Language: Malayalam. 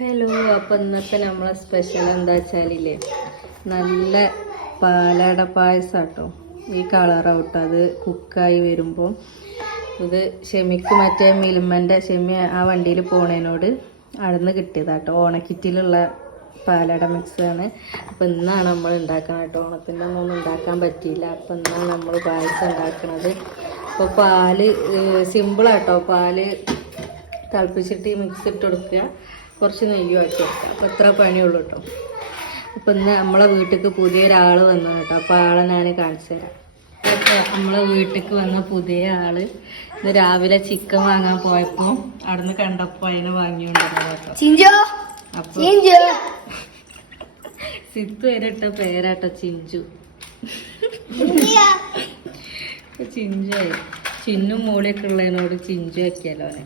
ഹലോ, അപ്പം ഇന്നത്തെ നമ്മളെ സ്പെഷ്യൽ എന്താ വെച്ചാലില്ലേ, നല്ല പാലട പായസം കേട്ടോ. ഈ കളറാവട്ടോ അത് കുക്കായി വരുമ്പോൾ. ഇത് ഷെമിക്ക് മറ്റേ മിൽമൻ്റെ ഷെമി ആ വണ്ടിയിൽ പോണേനോട് അവിടുന്ന് കിട്ടിയതാട്ടോ. ഓണക്കിറ്റിലുള്ള പാലട മിക്സാണ്. അപ്പം ഇന്നാണ് നമ്മൾ ഉണ്ടാക്കണം കേട്ടോ. ഓണത്തിൻ്റെ ഒന്നും ഉണ്ടാക്കാൻ പറ്റിയില്ല. അപ്പം ഇന്നാണ് നമ്മൾ പായസം ഉണ്ടാക്കുന്നത്. അപ്പോൾ പാല് സിമ്പിളാട്ടോ. പാല് തിളപ്പിച്ചിട്ട് ഈ മിക്സ് ഇട്ട് കൊടുക്കുക, കുറച്ച് നെയ്യും ആക്കി വെക്കുക. അപ്പോൾ എത്ര പണിയുള്ളൂ കേട്ടോ. അപ്പോൾ ഇന്ന് നമ്മളെ വീട്ടിലേക്ക് പുതിയൊരാൾ വന്നു കേട്ടോ. അപ്പോൾ ആളെ ഞാൻ കാണിച്ചു തരാം. നമ്മളെ വീട്ടിലേക്ക് വന്ന പുതിയ ആള് ഇന്ന് രാവിലെ ചിക്കൻ വാങ്ങാൻ പോയപ്പോൾ അവിടുന്ന് കണ്ടപ്പോൾ അതിനെ വാങ്ങിയോണ്ടായിരുന്നു കേട്ടോ. അപ്പോൾ സിത്തു വരെ ഇട്ട പേരാട്ടോ ചിഞ്ചു. ചിഞ്ചു ചിന്നും മൂളിയൊക്കെ ഉള്ളതിനോട് ചിഞ്ചു വെക്കാലോ അവനെ.